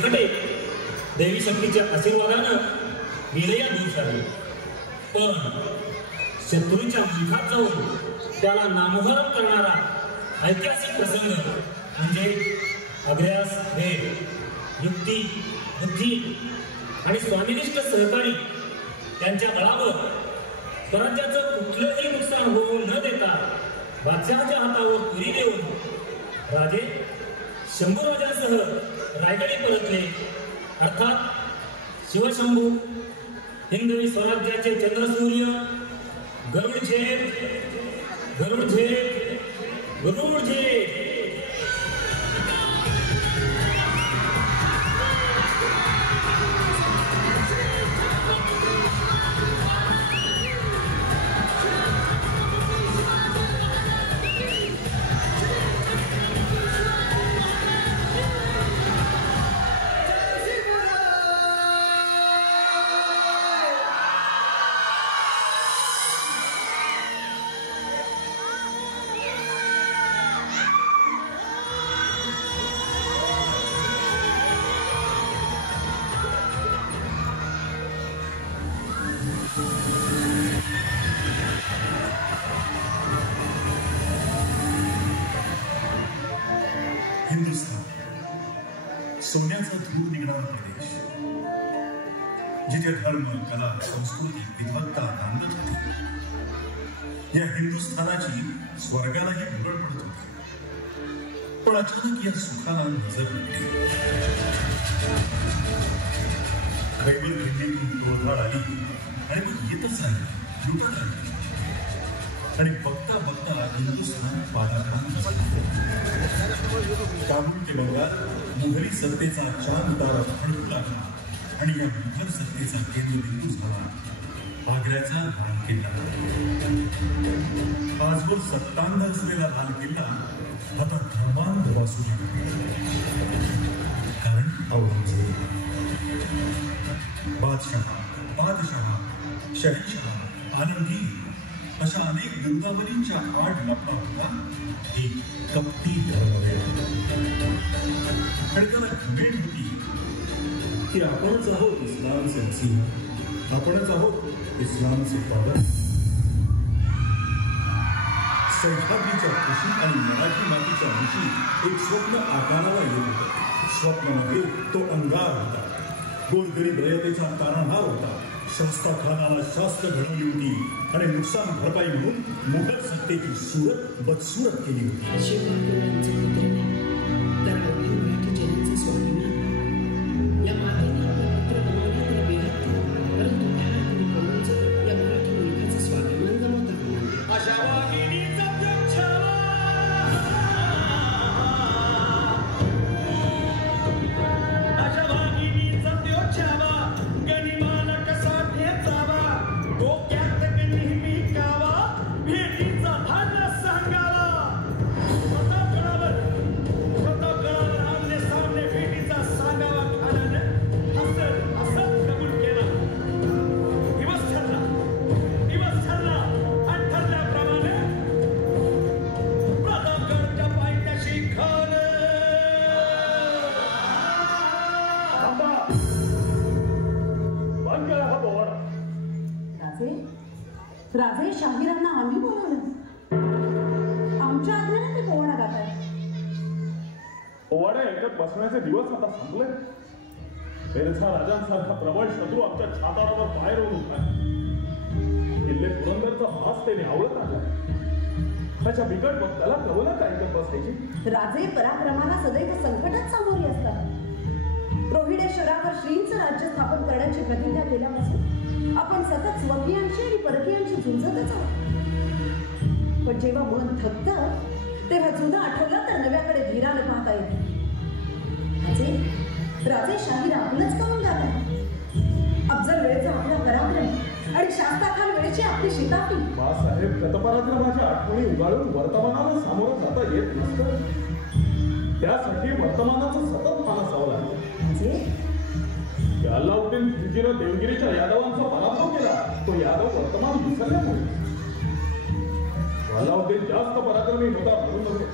संकटे देवी शक्तीच्या आशीर्वादानं विलया दूर झाली. पण शत्रूच्या मुखात जाऊन त्याला नामोहरम करणारा ऐतिहासिक प्रसंग म्हणजे अग्र्यास भेट. युक्ती, बुद्धी आणि स्वामिनिष्ठ सहकारी त्यांच्या बळावर स्वराज्याचं कुठलंही नुकसान होऊ न देता बादशहाच्या हातावर तुरी देऊन राजे शंभूराजांसह रायगडी परतले. अर्थात शिवशंभू, हिंदवी स्वराज्याचे चंद्रसूर्य, गरुडझेप गरुडझेप गरुडझेप. सोन्याचा धूर निघणारा प्रदेश, जिथे धर्म, कला, संस्कृती, विद्वत्ता नांदत होती. या हिंदुस्थानाची स्वर्गालाही भुरळ पडत होती. पण अचानक या सुखाला नजर पडली. खैबर खिंडीतून टोळधाड आली आणि मग येतच आली, लुटत आली आणि बघता बघता हिंदुस्थान पादाक्रांत झालं. काबूल ते बंगाल मुघली सत्तेचा चांद तारा फडकू लागला आणि या मुघल सत्तेचा केंद्रबिंदू झाला आग्र्याचा लाल किल्ला. आजवर सत्तांध असलेला लाल किल्ला आता धर्मांध वासू लागला. कारण औरंगजेब, बादशाह, शहेनशाह, आलमगीर अशा अनेक बिरुदावलींच्या आड लपला होता एक कपटी धर्मवेड. आणि त्याला घमेंड होती की आपणच आहोत इस्लामचे मसीहा, आपणच आहोत इस्लामचे पालक. सह्याद्रीच्या कुशीत आणि मराठी मातीच्या दिशी एक स्वप्न आकाराला येत होतं. स्वप्नामध्ये तो अंगार होता, गोरगरीब रयतेचा तारणहार होता. शास्ता खानाला शास्त्र घडवली होती आणि नुकसान भरपाई म्हणून मुघल सत्तेची सूरत बदसूरत केली होती. शिवरायांचे पुत्र तर अवघ्या मराठी जनांचे स्वाभिमान. या मातेने आपले पुत्र गमावले तरी बेहत्त, परंतु ठार आणि कळूनच या मराठी मुलगाचे स्वाभिमान गमावता होणार. अशा वाघिणीचा छावा, अशा वाघिणीचा त्यो छावा, गनिमाला कसा ठेचावा, डोक्यात नेहमी कावा, भेटीचा भाग सांगावा. प्रतापगडावर आमने सामने भेटीचा सांगावा खानाने हसत कबूल केला. दिवस ठरला आणि ठरल्याप्रमाणे प्रतापगडच्या पायथ्याशी खान. राजे शाहिरांना आम्ही बोलवलं. आमच्या आज्ञेने ते पोवाडा गाताय. पोवाडा ऐकत बसण्याचे दिवस आता संपले. पेरछा राजांसारखा प्रबळ शत्रू आमच्या छाताडावर पाय रोवून उठला. किल्ले पुरंदरचा भास त्याने आवडत आला. त्याच्या बिकट वक्ताला कवलत ऐकत बसायची. राजे पराक्रमाला सदैव संकटात सामोरे असतात. रोहिडेश्वरावर श्रींचं राज्य स्थापन करण्याची प्रतिज्ञा केल्यापासून आपण सतत स्वकीयांशी आणि परकीयांशी झुंजतच आहोत. पण जेव्हा मन थकतं तेव्हा जुनं आठवलं तर नव्याकडे धीराने पाहता येते. राजे शाहीर आपलंच करून जातात. अफजल वेळेचा आपला पराक्रम आणि शास्ता खान वेळेची आपली शिताफी. बाळासाहेब गतपराक्रमाच्या आठवणी उगाळून वर्तमानाला सामोरं जाता येत नसतं. त्यासाठी वर्तमानाचं सतत मान असावं लागतं. अल्लाउद्दीन खिलजीनं देवगिरीच्या यादवांचा पराभव केला. तो यादव वर्तमान विसरल्यामुळे. अल्लाउद्दीन जास्त पराक्रमी होता म्हणून नव्हे,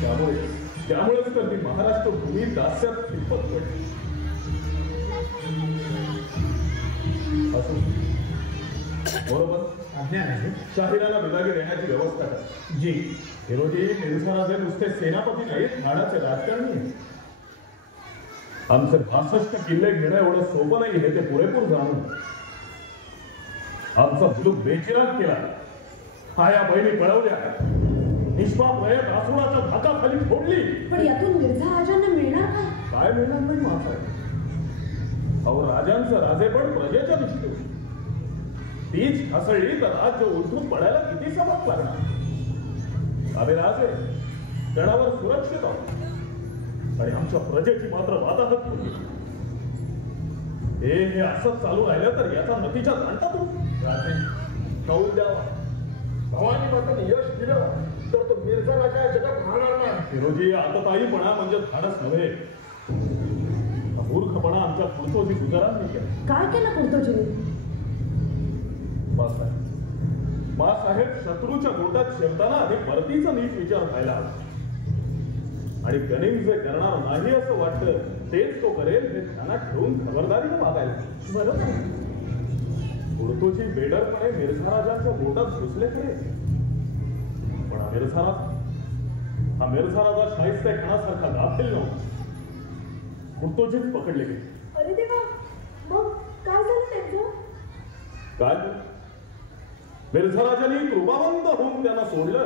त्यामुळे त्यामुळेच तर ती महाराष्ट्र भूमी दास्यात किंपत पडली. बरोबर शाहिराला विदागी देण्याची व्यवस्था करा. जी. हिरोजी मिरझाराजे नुसते सेनापती नाहीत, नाडाचे राजकारणी आहेत. आमचे 62 किल्ले घेणं एवढं सोपं नाही हे ते पुरेपूर जाणून आमचा मुलूक बेचिराग केला. आया बहिणी पळवल्या, निष्पाप रयत आसुराच्या धाकाखाली फोडली. पण यातून मिर्झा राजांना मिळणार काय मिळणार नाही माझा. अहो राजांचं राजेपण प्रजेच्या दिसतो. तीच हसळली तर राज्य उलटून पडायला किती सबक लागणार. आम्ही राजे गडावर सुरक्षित आहोत आणि आमच्या प्रजेची मात्र वाताहत होती. हे असंच चालू राहिलं तर याचा नतीजा जाणता तू. राजे कौल द्यावा, भवानी माताने यश दिलं तर तो मिर्झा राजा जगात राहणार नाही. फिरोजी आतताईपणा म्हणजे धाडस नव्हे, मूर्खपणा आमच्या पुढतोजी गुजरात नाही केला. काय केलं पुढतोजीने? मासाहेब शत्रूच्या गोटात शिरताना आधी परतीचा नीट विचार व्हायला हवा. आणि गनिंग जे करणार नाही असं वाटतं तेच तो करेल हे ध्यानात ठेवून खबरदारीने वागायला. बरोबर. पुढतोजी बेडरपणे मिर्झा राजांच्या गोटात घुसले खरे, पण हा मिर्झा राजा शाहिस्ते खानासारखा गाफील नव्हता. पुढतोजीच पकडले गेले. अरे देवा, मग काय झालं त्यांचं? काय मिर्झा राजांनी कृपावंत होऊन त्यांना सोडलं,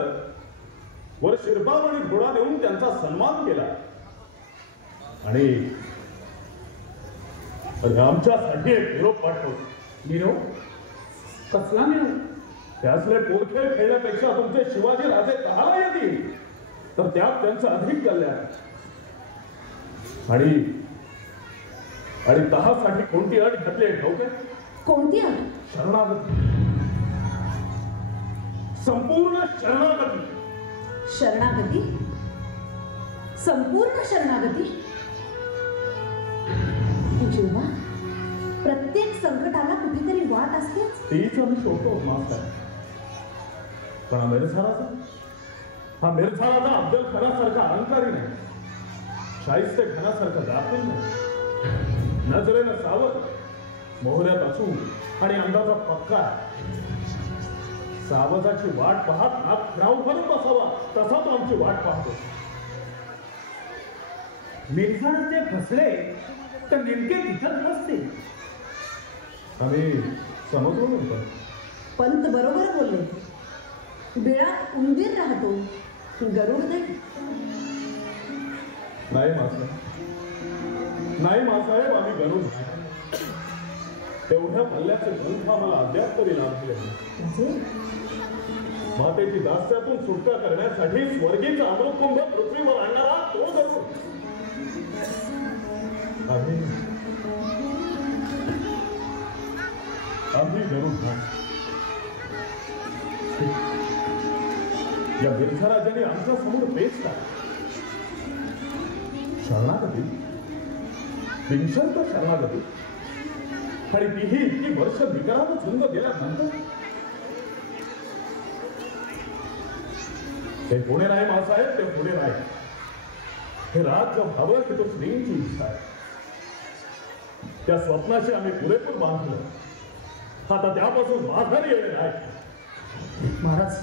वर शिरपाव आणि घोडा देऊन त्यांचा सन्मान केला आणि आमच्यासाठी एक निरोप पाठवला. निरोप? कसला निरोप? त्यासले पोरखेळ खेळण्यापेक्षा तुमचे शिवाजी राजे कहाला येतील तर त्यात त्यांचं अधिक कल्याण. आणि तहासाठी कोणती अट घातली आहे ठाऊक आहे? कोणती अट? शरणागती, संपूर्ण शरणागती. शरणागती? संपूर्ण शरणागती? जेव्हा प्रत्येक संकटाला कुठेतरी वाट असतेच. तीच आम्ही शोधतो मास्तर. पण हा मिर्झा राजा अफजल खानासारखा अहंकारी नाही, शाहिस्ते खानासारखा गाफील नाही. नजरेनं सावध, मोहऱ्यात असून आणि अंदाजा पक्का. सावजाची वाट पाहत नाक खराव करून बसावा तसा तो आमची वाट पाहतो. मिर्झानं ते फसले तर नेमके तिथंच नसते. आम्ही समजून होतो. पंत बरोबर बोलले. बिळात उंदीर राहतो, गरुड नाही. नाही मासाहेब, आम्ही गरुड नाही. तेवढ्या पल्ल्याचे ग्रंथ आम्हाला अद्याप तरी लाभले नाही. मातेची दास्यातून सुटका करण्यासाठी स्वर्गीचा अमृतकुंभ पृथ्वीवर आणणारा तो गरुड. आम्ही गरुड नाही. या मिर्झा राजाने आमच्या समोर पेचला. शरणागती, बिनशर्त शरणागती, आणि तीही इतकी वर्ष विकारानं झुंज गेल्यानंतर. ते पुणे नाही मासाहेब, ते पुणे नाही. हे राज्य व्हावं की तो श्रींची इच्छा आहे. त्या स्वप्नाशी आम्ही पुरेपूर बांधलं. आता त्यापासून माघारी येणे नाही. महाराज,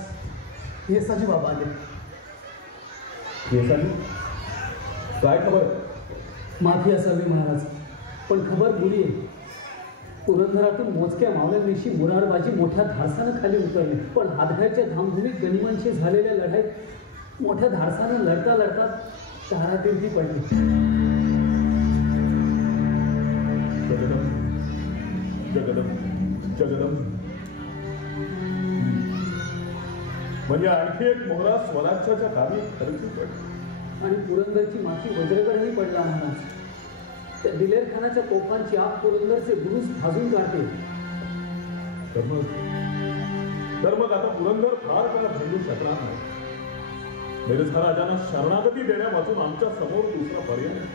येसाजी बाबा आले. येसाजी, काय खबर? माफी असावी महाराज, पण खबर बुरी आहे. पुरंदरातून मोजक्या मावळ्यांविषयी मुरारबाजी मोठ्या धाडसानं खाली उतरली, पण हातघाईच्या धामधुमीत गनिमांशी झालेल्या लढाईत मोठ्या धाडसानं लढता लढता तारातीर्थी पडली. जगदम जगदम जगदम. म्हणजे आणखी एक मोहरा स्वराज्याच्या कामी खर्ची पडली. आणि पुरंदरची माफी वज्रगडही पडला महाराज. त्या दिलेर खानाच्या तोफांची आग पुरंदरचे बुरुज भाजून काढते. तर मग आता पुरंदर फार काळ भेटू शकणार नाही. मिर्झा राजांना शरणागती देण्यापासून आमच्या समोर दुसरा पर्याय नाही.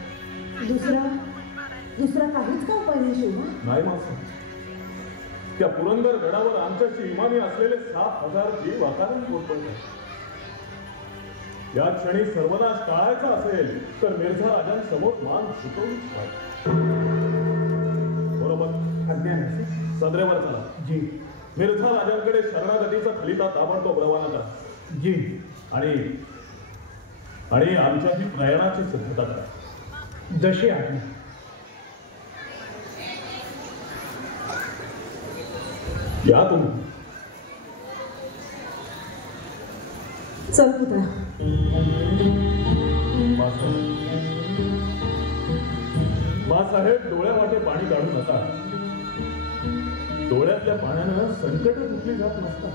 दुसरा काहीच का उपाय नाही शिवा? नाही मासा. त्या पुरंदर गडावर आमच्याशी इमानी असलेले 7,000 जीव आकाराने पोहोचवत आहेत. या क्षणी सर्वनाश टाळायचा असेल तर मिर्झा राजांसमोर मान शिकवूच बरोबर. सदरेवर चला. जी. मिर्झा राजांकडे शरणागतीचा खलिता ताबडतोब रवाना करा. जी. आणि आमच्या ही प्रयाणाची सिद्धता करा. जशी आहे. या तुम्ही. चल पुत्रा. मासाहेब डोळ्यावाटे पाणी काढू नका. डोळ्यातल्या पाण्यानं संकट कुठली जात नसतात.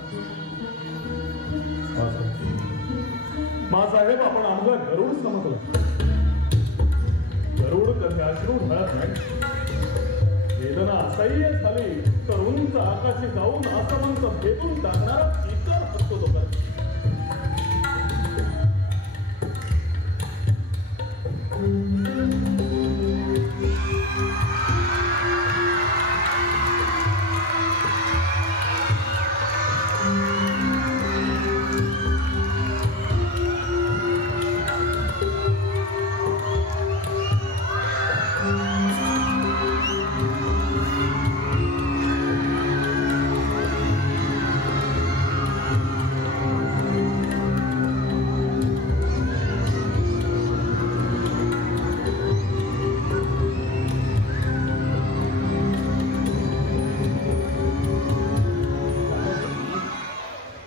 मासाहेब आपण आमचा गरुड समजला. गरुड कधी अश्रू ढळत नाही. वेदना असह्य झाली तर उंच आकाशी जाऊन असमंत फेकून टाकणारा इतर असतो तो कर.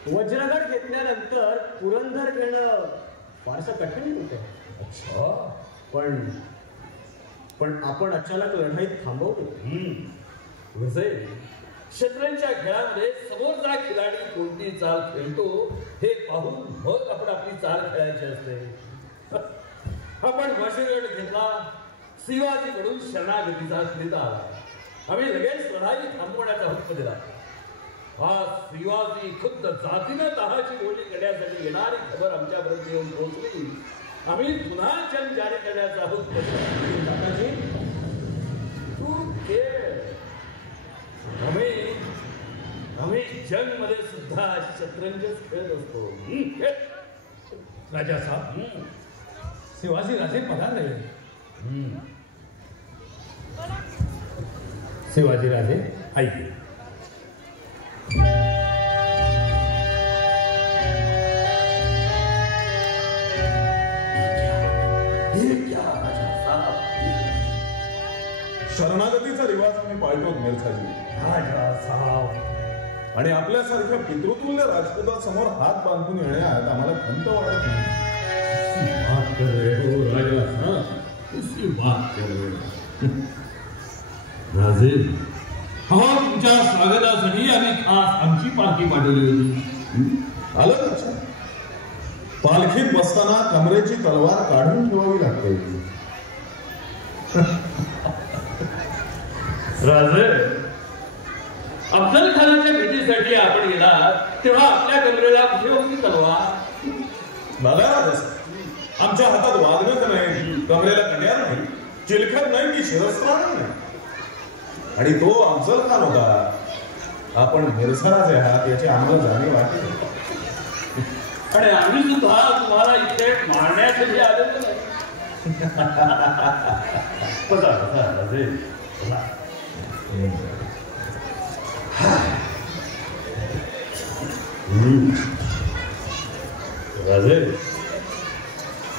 वज्रगड घेतल्यानंतर पुरंदर घेणं फारसं कठीण होतं. पण आपण अचानक लढाईत थांबवली. शतरंजच्या खेळामध्ये समोरचा खिलाडी कोणती चाल खेळतो हे पाहून मग आपण आपली चाल खेळायची असते. आपण वज्रगड घेतला. शिवाजीकडून शरणागतीचा खलिता आला. आम्ही लगेच लढाई थांबवण्याचा हक्क दिला. आज शिवाजी खुद्द जातीनं तहाची गोळी करण्यासाठी येणारी खबर आमच्यापर्यंत येऊन पोहोचली. आम्ही पुन्हा जंग जारी करण्याचा हक्क दिला. तू खेळ. आम्ही जंग मध्ये सुद्धा शतरंजच खेळत असतो. राजा साहेब, शिवाजी राजे पधारले. शिवाजी राजे आइए. शरणागतीचा रिवाज आम्ही पाळतो मिर्झाजी. आणि आपल्यासारख्या पितृतुल्य राजपुतासमोर हात बांधून येण्यात आम्हाला खंत वाटत नाही. राजे, तुमच्या स्वागतासाठी आम्ही खास आमची पालखी पाठवली होती. आलं लक्षात? पालखीत बसताना कमरेची तलवार काढून ठेवावी लागते. राजे, अफजल खानाच्या भेटीसाठी आपण गेलात तेव्हा आपल्या कमरेला कुठे होती तलवार? मला आमच्या हातात वाघनख नाही, कमरेला कड्यार नाही, चिलखत नाही की शिरस्त्राण नाही. आणि तो अफजल खान होता. आपण मिर्झाराजे आहात याची आम्हाला जाणीव आहे. आणि आम्ही सुद्धा तुम्हाला इथे मारण्यासाठी आलेलो नाही. राजे, राजे,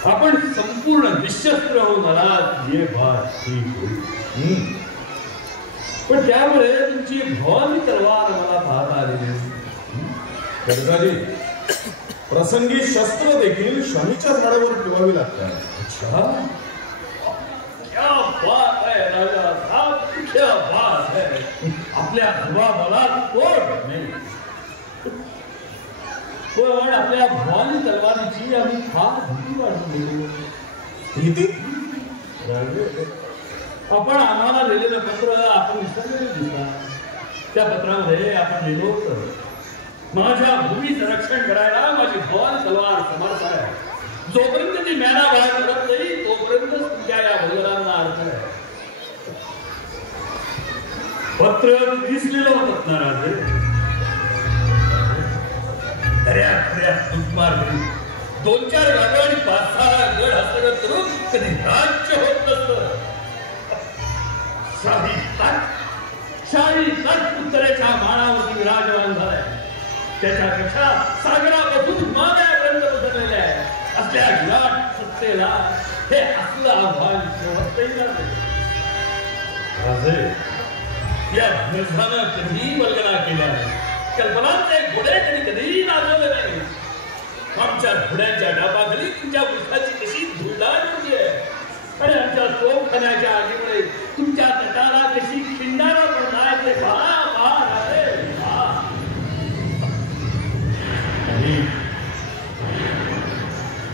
आपण संपूर्ण निशस्त्र होऊन आलात हे बात ठीक होईल. पण त्यामुळे तुमची भवानी तलवार मला पाहता आली नाही. मिर्झाजी, प्रसंगी शस्त्र देखील शमीच्या झाडावर ठेवावी लागतात. क्या बात है राजा साहब, क्या बात है. आपल्या धर्माबलात कोण नाही. पण आपल्या भवानी तलवारीची आम्ही फार भीती वाटली. भीती? आपण आम्हाला लिहिलेलं पत्र आपण विसरलेलं दिसतात. त्या पत्रामध्ये आपण लिहिलो होतं, माझ्या भूमीचं रक्षण करायला माझी भवानी तलवार समर्थ आहे. जोपर्यंत ती मेना बाहेर करत नाही तोपर्यंत तुमच्या या भगवानांना अर्थ आहे. पत्र दिसलेलं होतं ना राजे. 2-4 गावं आणि 5-6 गड हस्तगत करून कधी राज्य होत नसतं. शाही तट उत्तरेच्या मानावरती विराजमान झालाय. त्याच्यापेक्षा सागरापासून मागापर्यंत पसरलेल्या आहे असल्या विराट सत्तेला हे असलं आव्हान राजे या मिर्झानं कधी वल्गना केल्या कल्पनांचे घोडे कधी नाचवले नाही. आमच्या घोड्यांच्या डाबाखाली तुमच्या पुष्पाची कशी धुळदार होती आहे आणि आमच्या तोफखान्याच्या आगीमुळे तुमच्या तटाला कशी खिंडारा पडलाय ते पहा राजे पहा.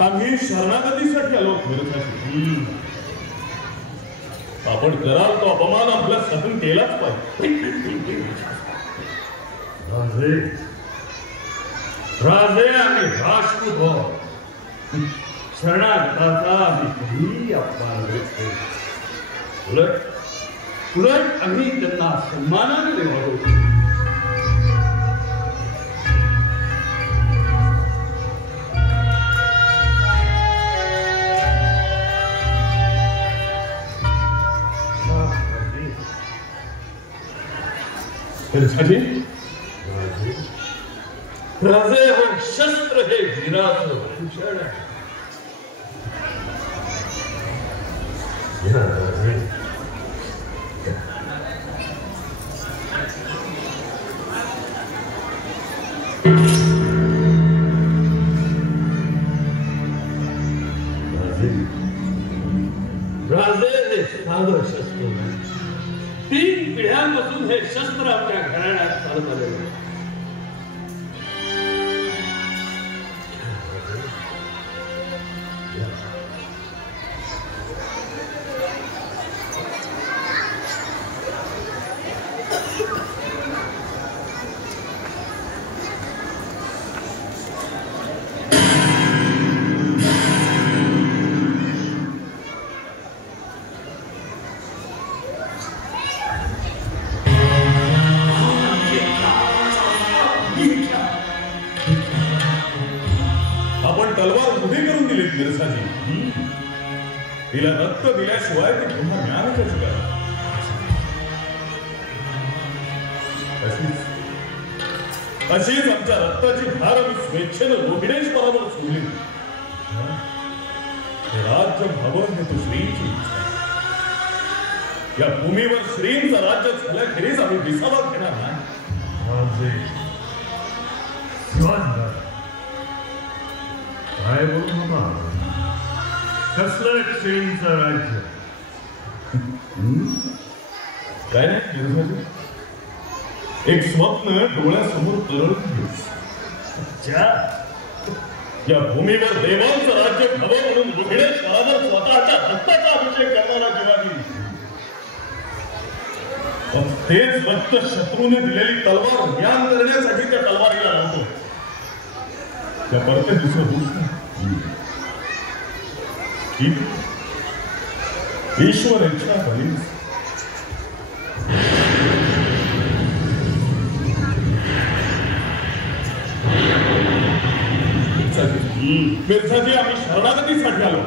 आम्ही शरणागतीसाठी आलो. आपण कराल तो अपमान आपला सहन केलाच पाहिजे. राजे आणि राजपूत शरणागताचा आम्ही कधी अपमान उलट आम्ही त्यांना सन्मानाने वागवतो. राजे हो शस्त्र हे वीराचं भूषण आहे. राजे हे साधं शस्त्र नाही. 3 पिढ्यांपासून हे शस्त्र आमच्या घराण्यात चालत आलेलं आहे. तिला रक्त दिल्याशिवाय ती पुन्हा ज्ञान कशी करा. अशीच आमच्या रक्ताची धार मी स्वेच्छेनं रोहिणेश्वरावर सोडली. हे राज्य व्हावं हे तो श्रींची इच्छा. या भूमीवर श्रींचं राज्य झाल्याखेरीज आम्ही विसावा घेणार नाही. काय बोलू बाबा, कसलं श्रींचं राज्य? काय नाही, एक स्वप्न डोळ्यासमोर तरळतं. या भूमीवर देवांचं राज्य व्हावं म्हणून रोहिणेश्वरावर स्वतःच्या रक्ताचा अभिषेक करणारा जिवाजी. तेच रक्त शत्रूने दिलेली तलवार ज्ञान करण्यासाठी त्या तलवारीला लावतो. त्या परत दिसत ईश्वर इच्छा करी. मिर्झाजी आम्ही शरणागतीसाठी आलो.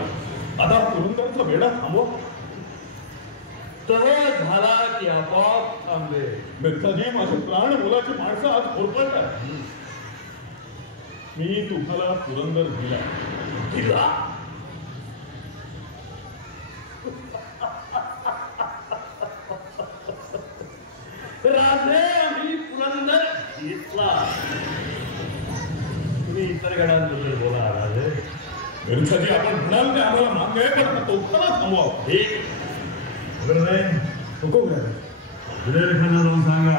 आता पुरंदरचा वेढा थांबवा. तर झाला की आपोआप थांबले. मिर्झाजी माझे प्राण मुलाची माणसं आज होरपळतात. मी तुम्हाला पुरंदर दिला. राजे आम्ही पुरंदर घेतला. तुम्ही इतर गडांबद्दल बोला राजे. मिर्झाजी आपण म्हणाल ते आम्हाला मान्य आहे, पण तोफखाना थांबवा. हुकूम करा. विजयखाना जाऊन सांगा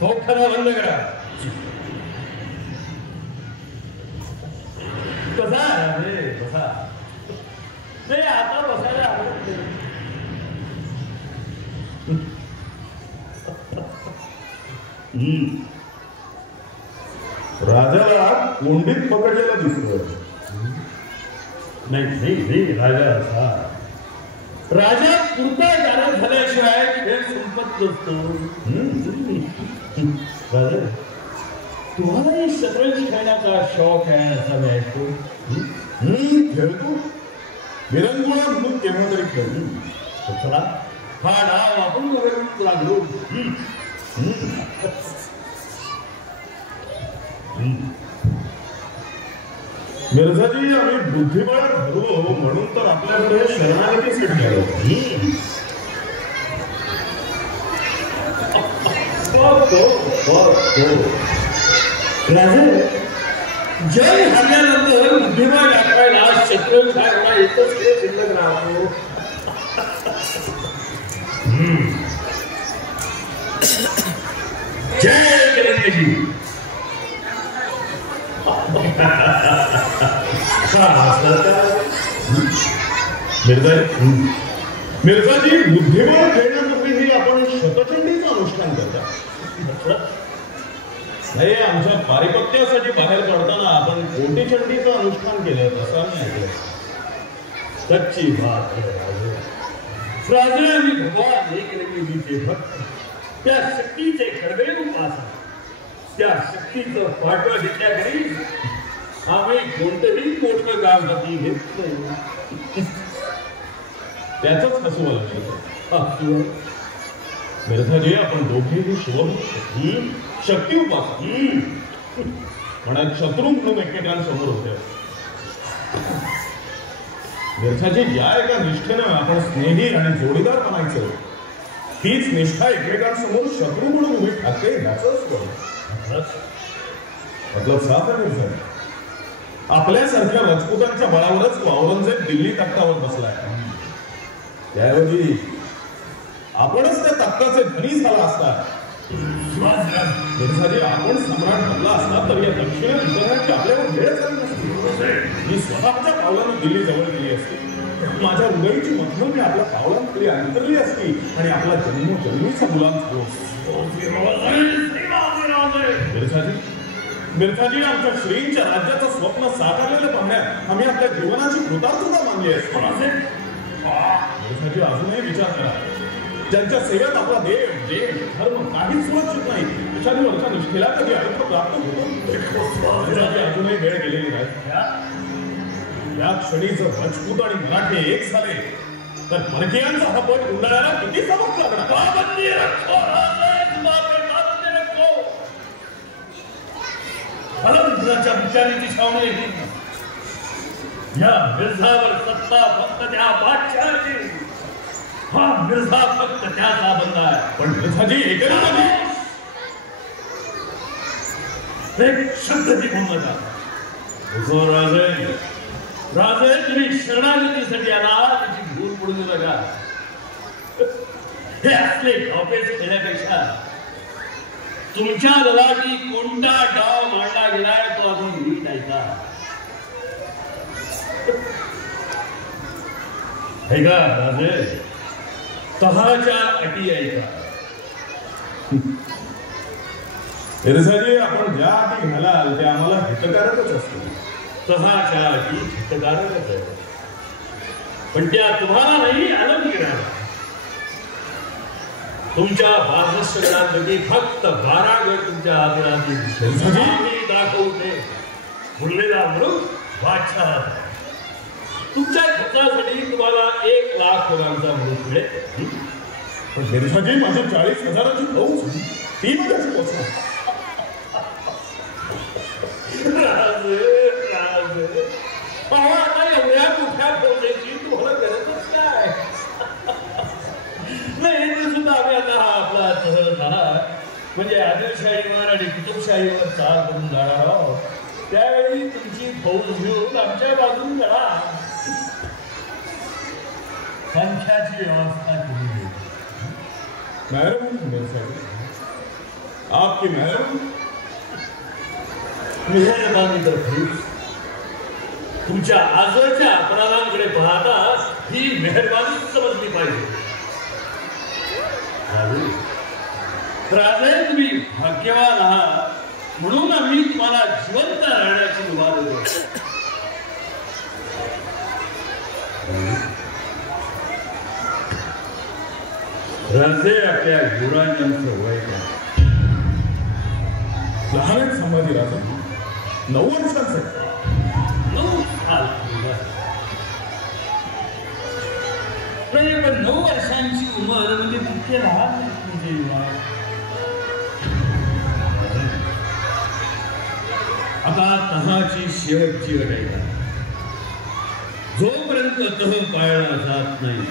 तोफखाना बंद करा. कसा राजे बसा. ते आता बसायला आवडत नाही. राजाला कोंडीत पकडलेला दिसतो. नाही राजा असा राजा पुरता जाणं झाल्याशिवाय खेळ संपत नसतो. राजा तुम्हालाही शतरंज खेळण्याचा शौक आहे असं मी ऐकतो. खेळतो विरंगुळा म्हणून केव्हा तरी खेळतो. चला हा डाव आपण दोघं लागलो. मिर्झाजी आम्ही बुद्धिबळ धरू म्हणून तर आपल्याकडे शरणागती सीट घ्यावं. जय हरल्यानंतर बुद्धिबळ दाखवायला शत्रुंशाला एकच खेळ शिल्लक राहतो. जय किरणजी. मिर्झाजी बुद्धिबळ खेळण्यापूर्वी आपण शतचंडीचं अनुष्ठान करता. नाही, आमच्या पारिपत्यासाठी बाहेर पडताना आपण कोटीचंडीचं अनुष्ठान केलं असं आम्ही ऐकलं. सच्ची बात राजे आणि भगवान एकमेकीचे भक्त, त्या शक्तीचे खरबे उपासना, त्या शक्तीचं पाठवा घेतल्या घरी आम्ही कोणतंही मोठं काम हाती घेत नाही. त्याच हसू आलं. मिर्झाजी आपण दोघेही शिवभक्त, शक्ती उपासक म्हणत शत्रू म्हणून एकमेकांसमोर होते. मिर्झाजी ज्या एका निष्ठेनं आपण स्नेही आणि जोडीदार बनायचं, हीच निष्ठा एकमेकांसमोर शत्रू म्हणून उभी ठाकते याच मतलब साफ आहे. मिर्झाजी आपल्यासारख्या राजपुतांच्या बळावरच औरंगजेब दिल्ली तख्तावर बसलाय. त्याऐवजी आपणच त्या तख्ताचे धनी झाला असता. मिर्झाजी आपण सम्राट बनला असता तर या दक्षिणेत उतरण्याची आपल्यावर वेळच आली नसती. मी स्वतःच्या पावलानं दिल्ली जवळ गेली असती. माझ्या हृदयाची मधून मी आपल्या पावलांखाली अंतरली असती आणि आपला जन्मोजन्मीचा मुलांचा मिर्झाजी आमच्या श्रींच्या राज्याचं स्वप्न साकारलेलं पाहण्यात आम्ही आपल्या जीवनाची कृतार्थता मानली आहे. मिर्झाजी अजूनही विचार करा, ज्यांच्या सेवेत आपला देव देश धर्म काहीच सुरक्षित नाही, विषाणूवरच्या निष्ठेला कधी अर्थ प्राप्त होतो. अजूनही वेळ गेलेली नाही. या क्षणी जर राजपूत आणि मराठे एक झाले तर परकीयांचा हा पद उंडाळायला किती समज लागणार. अलंकाच्या विचाराची छावणी या मिर्झावर सत्ता फक्त त्या बादशहाची. हा मिर्झा फक्त त्याचा बंदा आहे. पण मिर्झाजी एक शब्द बोलू नका. राजे राजे तुम्ही शरणागतीसाठी आला, त्याची भूल पडू नका. हे असले डावपेच खेळण्यापेक्षा तुमच्या दलाची कोणता डाव मांडला गेलाय तो अजून नीट ऐका. ऐका राजे, तहाच्या अटी ऐका. मिर्झाजी आपण ज्या अटी घालाल त्या आम्हाला हितकारकच असतील. तहाच्या अटी हितकारकच आहेत, पण त्या तुम्हाला नाही आलमगीराला. तुमच्या 62 गडांपैकी फक्त 12 गड तुमच्या हाती दाखवते. मुरलेला म्हणून बादशाह तुमच्या खर्चासाठी तुम्हाला 1 लाख लोकांचा मृत मिळेल. पण मिर्झाजी माझी 40,000ची फौज ती कशी पोचणार. आता एवढ्या मोठ्या फौजेची तुम्हाला गरजच काय. नाही सुद्धा आम्ही आता हा आपला तह झाला म्हणजे आदिलशाहीवर आणि कुतुबशाहीवर चाल करून जाणार आहोत. त्यावेळी तुमची फौज घेऊन आमच्या बाजून लढा. संख्याची व्यवस्था केली गेली. मेहरबानी मिर्झाजी, आपकी मेहरबानी. मेहरबानी तर ठीक, तुमच्या आजच्या अपराधांकडे पाहता ही मेहरबानी समजली पाहिजे. राजे तुम्ही भाग्यवान आहात म्हणून आम्ही तुम्हाला जिवंत राहण्याची मुभा देतो. राजे आपल्या युवराजांचं वय लहान संभाजी राजा 9 वर्षांचे. 9 साल म्हणजे पण 9 वर्षांची उमर म्हणजे तितके लहान म्हणजे आता तहाची शेवटची अट आहे. जोपर्यंत तह पाळला जात नाही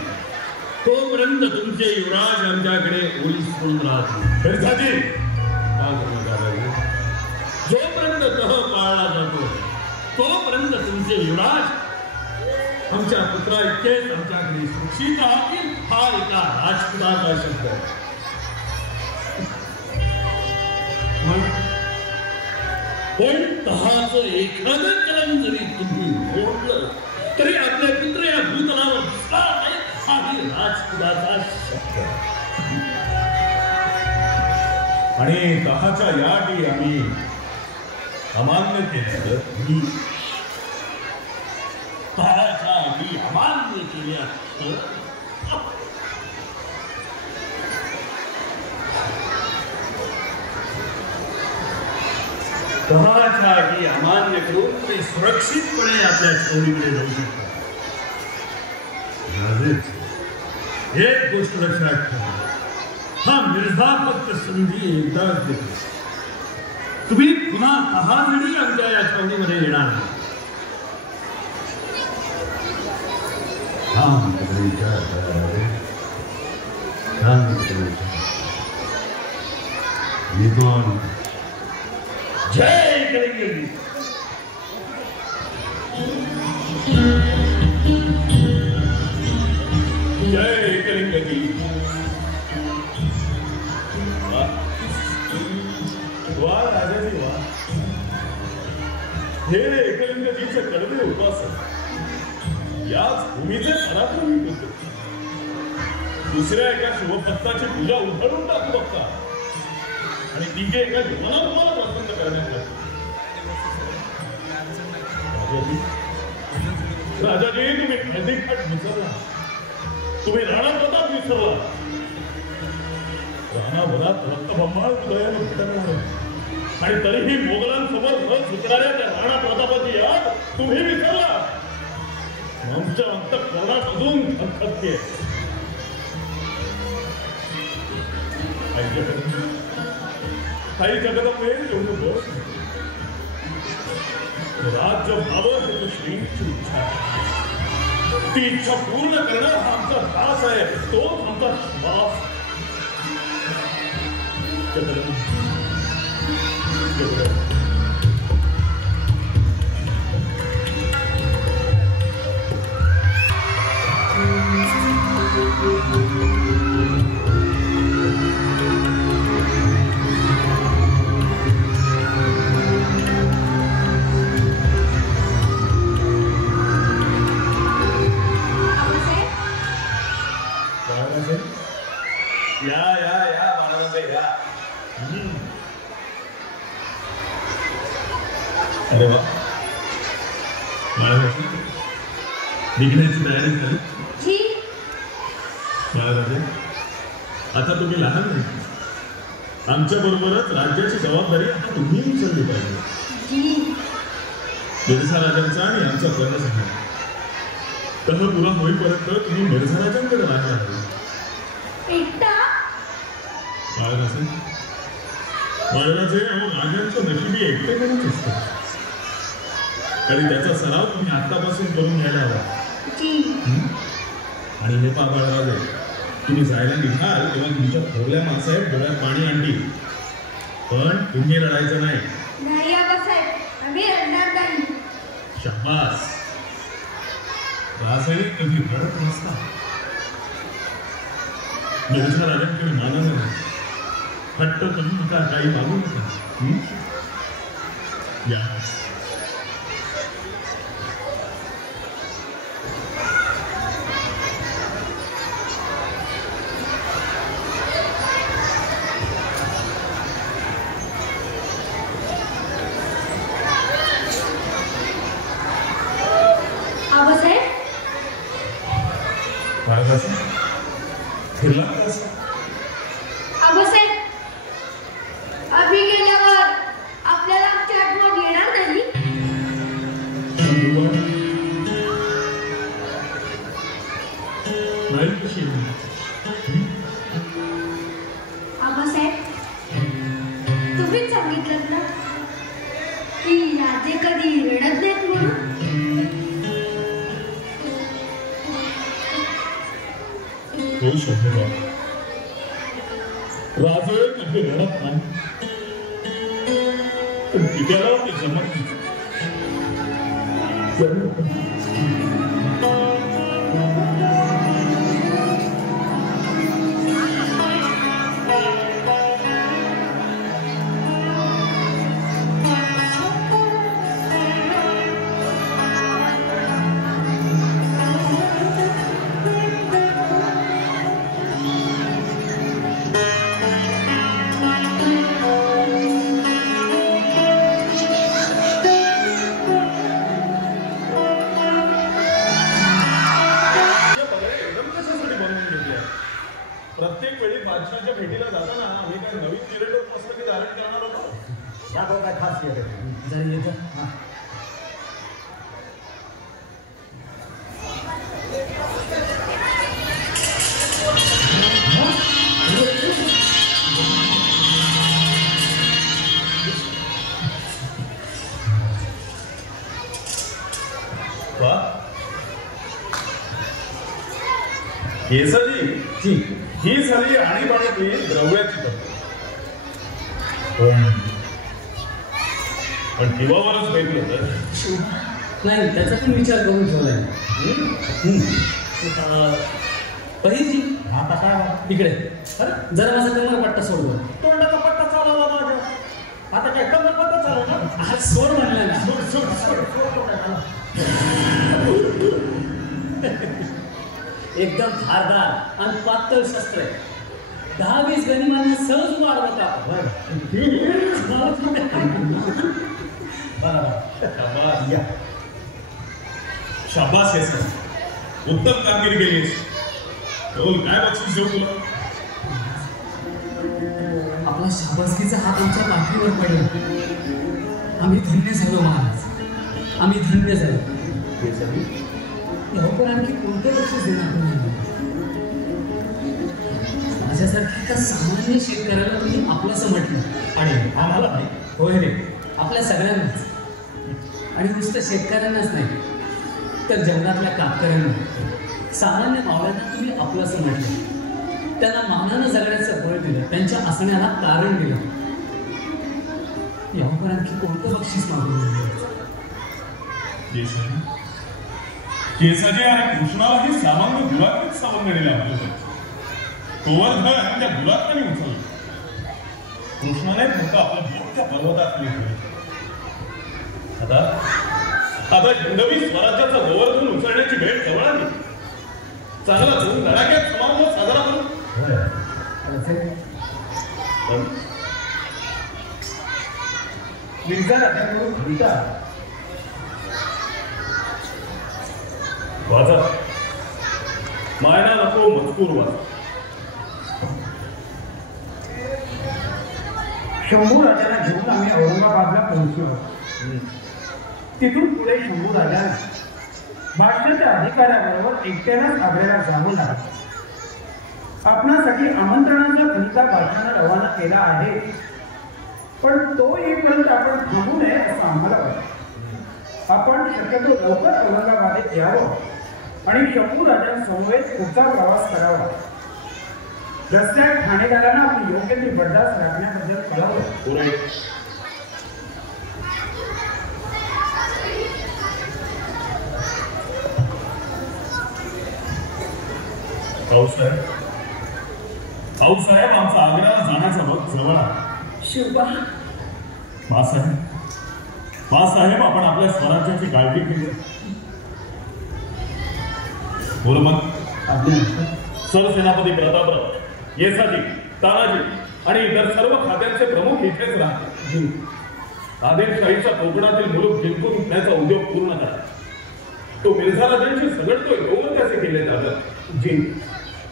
तोपर्यंत तुमचे युवराज आमच्याकडे ओलीस म्हणून राहतील. जोपर्यंत तह पाळला जातो तोपर्यंत तुमचे युवराज आमच्या पुत्रा इतकेच आमच्याकडे सुरक्षित राहतील. हा एका राजपुताचा शब्द आहे. पण तहाचं एखादं कलम जरी तुम्ही मोडलं तरी आपले पुत्र या भूतलावर दिसणार नाही. हाही राजपुताचा शब्द. आणि तहाच्या या अटी आम्ही अमान्य केल्या. तहाच्या अटी अमान्य केल्या तहाच्या अटी अमान्य करून तुम्ही सुरक्षितपणे आपल्या छावणीकडे जाऊ शकता. एक गोष्ट लक्षात ठेवा. हा मिर्झा फक्त संधी एकदाच देतो. तुम्ही पुन्हा 10 जणी आमच्या या छावणीमध्ये येणार नाही. जय कलिंग. जय कलिंगजी. वा राजाजी वा. हे एकलिंगजीचे कडवे उपासक याच भूमीचे पराक्रमी पुत्र. दुसऱ्या एका शिवभक्ताची पूजा उधळून टाकू बघता आणि तिघे एका जीवनात तुम्हाला प्रसन्न करण्यात आले. राजाजी तुम्ही नदीकाठ विसरला. तुम्ही राणा प्रताप विसरला. राणाभरात रक्तबंबाळ हृदयाने फटकणार आणि तरीही मोगलांसमोर न झुकणाऱ्या त्या राणा प्रतापाची याद तुम्ही विसरला. आमच्या अंतःकरणात अजून खतखतते. काही जगदंबे एवढं बस राज्य व्हावं हे श्रींची इच्छा आहे. ती इच्छा पूर्ण करणं हा आमचा ध्यास आहे. तोच आमचा श्वास. अरे वा. निघण्याची तयारी झाली. आता तुम्ही लहान नाही. आमच्या बरोबरच राज्याची जबाबदारी आता तुम्ही उचलली पाहिजे. मिर्झा राजांचा आणि आमचा कर्णसिंह तह पुरा होईपर्यंत तुम्ही मिर्झा राजांकडे राहणार. बाळराजे आणि राजांचं नशिबी एकटेपणच असतं आणि त्याचा सराव तुम्ही आतापासून करून घ्यायला हवा. आणि हे पहा बाळराजे, तुम्ही जायला निघाल तेव्हा तुमच्या थोरल्या माणसाहेब डोळ्यात पाणी आणली. पण तुम्ही रडायचं नाही. शाबास. राजही कधी रडत नसता. मिर्झा राजांकडे मानानं नाही. हट्ट करून नका, काही मागू नका. या फिरला अभि गेल्यावर आपल्याला आमची आठवण येणार नाही. नाही राजे कधी रडत नाहीत म्हणून. हो शंभूराव, राजे कधी रडत नाही, पण पित्याला ते जमत नाही. प्रत्येक वेळी बादशाहच्या भेटीला जाताना आम्ही काय नवीन किरेटर पुस्तके धारण करणार होतो. दाखव काय खास येत जरी येतं. केसाजी जी ही झाली आणीबाणीतली द्रव्याची पद्धत. पण जीवावरच भेटलं तर नाही, त्याचा पण विचार करून ठेवलाय. पहिली हा कसा इकडे जरा माझा कमर पट्टा सोडतो. तोंडाचा पट्टा चालवला माझ्या. आता काय कमर पट्टा चालवला. आज सोड म्हणलं ना. एकदम धारदार आणि पातळ शस्त्र आहे. 10-20 गनिमांना सहज मारवता. शाबास आहे सर, उत्तम कामगिरी केलीस. काय बक्षीस देऊ तुला? आपला शाबासकीचा हात आमच्या पाठीवर पडला. आम्ही धन्य झालो महाराज, आम्ही धन्य झालो. लवकर आणखी कोणते बक्षीस देणार तुम्ही? माझ्यासारख्या एका सामान्य शेतकऱ्याला तुम्ही आपलंसं म्हटलं आणि आम्हाला नाही. होय रे, आपल्या सगळ्यांनाच. आणि नुसतं शेतकऱ्यांनाच नाही तर जंगलातल्या कातकऱ्यांना, सामान्य मावळ्यांना तुम्ही आपलंसं म्हटलं. त्यांना मानानं जगण्याचं बळ दिलं, त्यांच्या असण्याला कारण दिलं. यावर आणखी कोणतं बक्षीस मागून? केसाजी आणि कृष्णालाही सामान्य गुलाबीच सवंगडीला आपलं गोवर्धन त्या गुलाबाने उचललं. कृष्णाने फक्त आपलं बोट त्या पर्वतात ठेवलं. आता हिंदवी स्वराज्याचा गोवर्धन उचलण्याची भेट जवळ आली. चांगला धरून धडाक्यात समारंभ साजरा करू. मिर्झा राजाकडून कविता वाचा. मायना नको मजकूर वाचा. शंभू राजाला घेऊन आम्ही औरंगाबादला पोहोचलो. तिथून पुढे शंभू राजाने भाषणाच्या अधिकाऱ्याबरोबर एकट्यालाच आग्र्याला जावं लागलं. आपणासाठी आमंत्रणाचा फलिता भाषणाला रवाना केला आहे, पण तो येईपर्यंत आपण थांबू नये असं आम्हाला वाटतं. आपण शक्यतो लवकर औरंगाबादेत यावं आणि शंभू राजांसमवेत पुढचा प्रवास करावा. रस्त्यात ठाणेदारांना आपली योग्य ती बर्दास्त राखण्याबद्दल कळवलं. आऊसाहेब आमचा आग्र्याला जाण्याचा वक्त जवळ आहे. शिवबा बासाहेब आपण आपल्या स्वराज्याची काळजी केली. बरोबर. सरसेनापती प्रतापराव, येसाजी, तानाजी आणि इतर सर्व खात्यांचे प्रमुख इथेच राहतील. आदिलशाहीच्या कोकणातील मुलूक जिंकून घेण्याचा उद्योग पूर्ण करा. तो मिर्झा राजांशी सगळतोय दोन त्याचे किल्ले ताब्यात जिंक.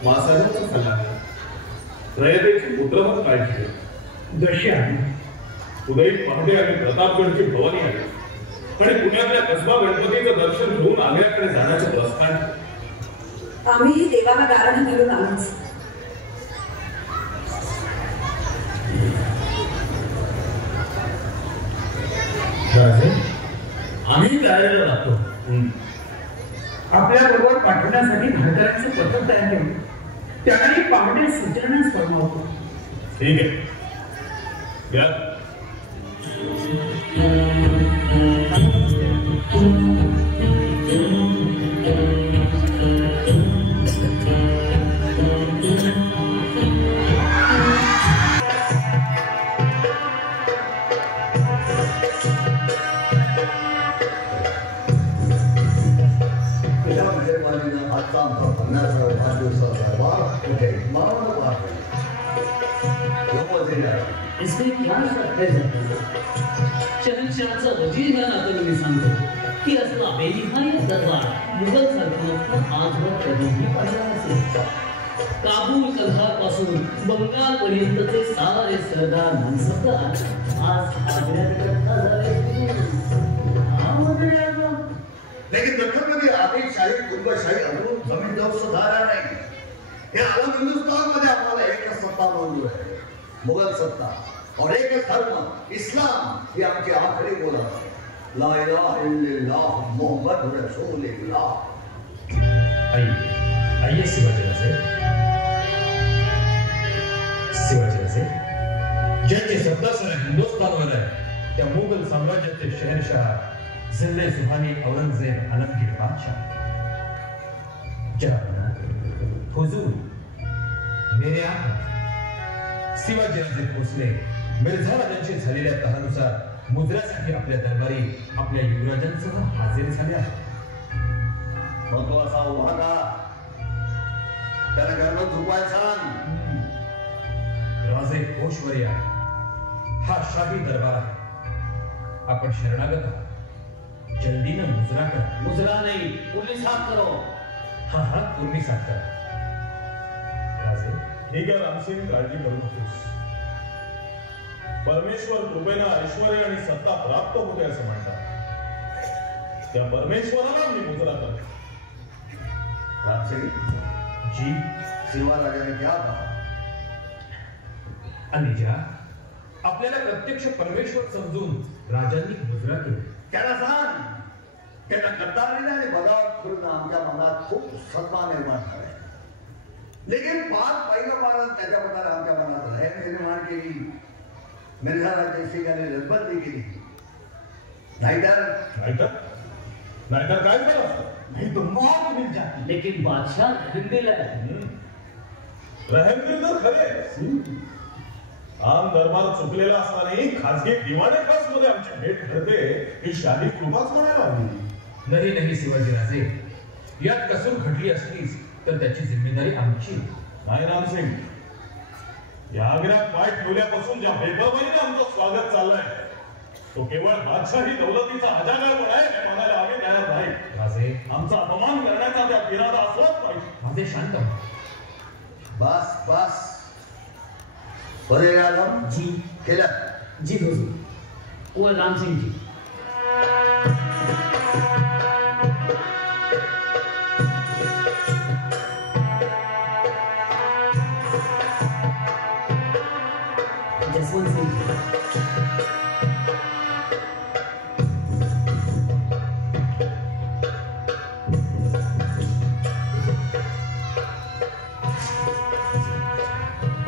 मासाहेबांचा सल्ला रयतेची पुत्रमत काळजी जशी आहे. उदयी पहाटे आणि प्रतापगडची भवानी आहे आणि पुण्यातल्या कसबा गणपतीचं दर्शन घेऊन आग्र्याकडे जाण्याचं प्रस्थान. आम्हीही देवाला गारण घालून आलोच. राजे आम्ही तयारीला लागतो. आपल्या बरोबर पाठवण्यासाठी भारताचे पत्र तयार आहे. त्यावेळी पावडे सूचनाच फरमावतो. ठीक आहे, या. इसमें क्या शक है? शहनशाहचा वजीर या नात्याने मी सांगतो की असला बेनिहाय दरबार मुघल सरकारनं आजवर कधीही पाहिला नसेल. काबूल कंधार पासून बंगाल पर्यंतचे सारे सरदार मनसबदार आज आग्र्यात इकट्ठा झाले. लेकिन दख्खनमध्ये आदिलशाही कुटुंबशाही अजून जमीन जाऊ सुधारला नाही. हे आलम हिंदुस्तान मध्ये आम्हाला एकच सत्ता मंजूर आहे, मुघल सत्ता, और एकच धर्म इस्लाम ही आमची आखरी बोला. ला इलाहा इल्लल्लाह मुहम्मद रसूलुल्लाह. आइए शिवाजीराजे, शिवाजीराजे, ज्यांची सत्ता सर हिंदुस्थानवर आहे त्या मुघल साम्राज्याचे शहनशाह जिल्हे सुहानी औरंगजेब आलमगीर बादशाह. हुजूर, मेरे शिवाजीराजे भोसले मिर्झा राजांची झालेल्या तहानुसार मुद्रासाठी आपल्या दरबारी आपल्या युवराजांसह हजर झाले आहेत. महत्वाचा उभा का त्याला घरनं झोपायचा. राजे होशवर्या, हा शाही दरबार आहे. आपण शरणागत आहात. जल्दीनं मुजरा करा. मुजरा नाही, पोलीस हात करो. हा पूर्वी साथ करा. राजे, ठीक आहे रामसिंग, काळजी करू नकोस. परमेश्वर कृपेनं ऐश्वर्य आणि सत्ता प्राप्त होते असं म्हणतात. त्या परमेश्वराला मी मुजरा करतो. रामसिंग जी, शिवाराजाने क्या कहा? अनुजा, आपल्याला प्रत्यक्ष परमेश्वर समजून राजांनी मुजरा केली. त्याला सांग, त्याला गद्दारीने आणि बगावत करून आमच्या मनात खूप सन्मान निर्माण झालाय. लेकिन पाच पैगंबरांनी त्याच्या मनात आमच्या मनात रहम निर्माण केली. मिर्झा जयसिंगाने रद्दबंदी केली. नाहीतर काय झालं असतं? नहीं तो मौत मिल जाती. लेकिन बादशाह रहम दिलाय. रहम दिल तर खरे. आम दरबार चुकलेला असतानाही खासगी दिवाणे खास मध्ये आमची भेट घडते ही शाही कृपाच म्हणायला हवी. नाही शिवाजीराजे, यात कसूर घडली असलीच तर त्याची जिम्मेदारी आमची नाही. रामसिंग, या आग्र्यात पाय ठेवल्यापासून ज्या बेपर्वाईने आमचं स्वागत चाललंय तो केवळ बादशाही दौलतीचा अजागरपणा आहे हे म्हणायला आम्ही तयार नाही. राजे, आमचा अपमान करण्याचा त्या इरादा असलाच पाहिजे. राजे शांत. बस बस. वजीर आजम जी केला. जी हुजूर. वो राम सिंह जी. जसवंत सिंह जी.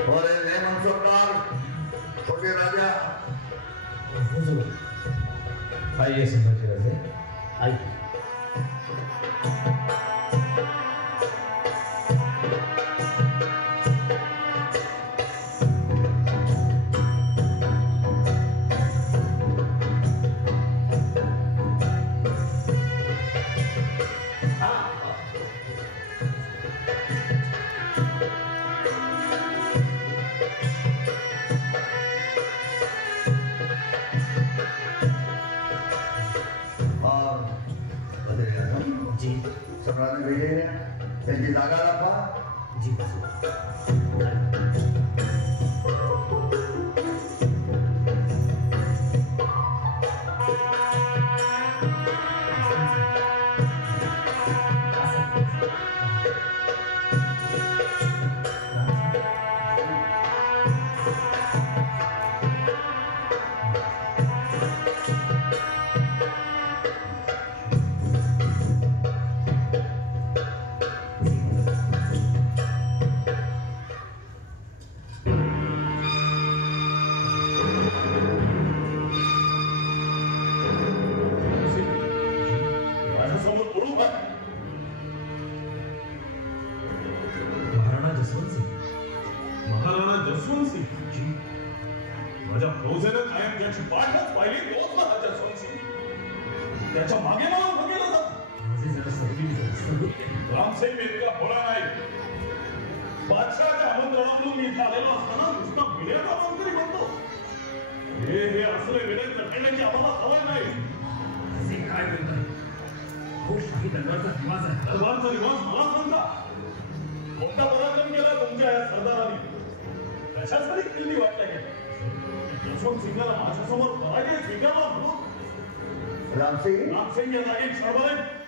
और हेमंत सरकार, छोटे राजा. हुजूर. आइए शिवाजीराजे, आइए. जी सम्राटने भेटले त्यांची जागा दाखवा. जी याची वाटच पाहिली तोच ना राजा सोनसिंग. त्याच्या मागे मला बघेल रामसिंग इतका भोळा नाही. बादशाहाच्या आमंत्रणातून मी झालेलो असताना नुसता विड्याचा मंत्री म्हणतो. हे असले विडे जखण्याची आम्हाला सवय नाही. काय बोलतात? हो, शाही दरबारचा निवास आहे. दरबारचा निवास मला सांगा. मोठा पराक्रम केला तुमच्या या सरदारांनी. कशासाठी किल्ली वाटल्या गेल्या? यशवंत सिंगाला माझ्यासमोर पराजय स्वीकारला म्हणून रामसिंग या जागी शरबले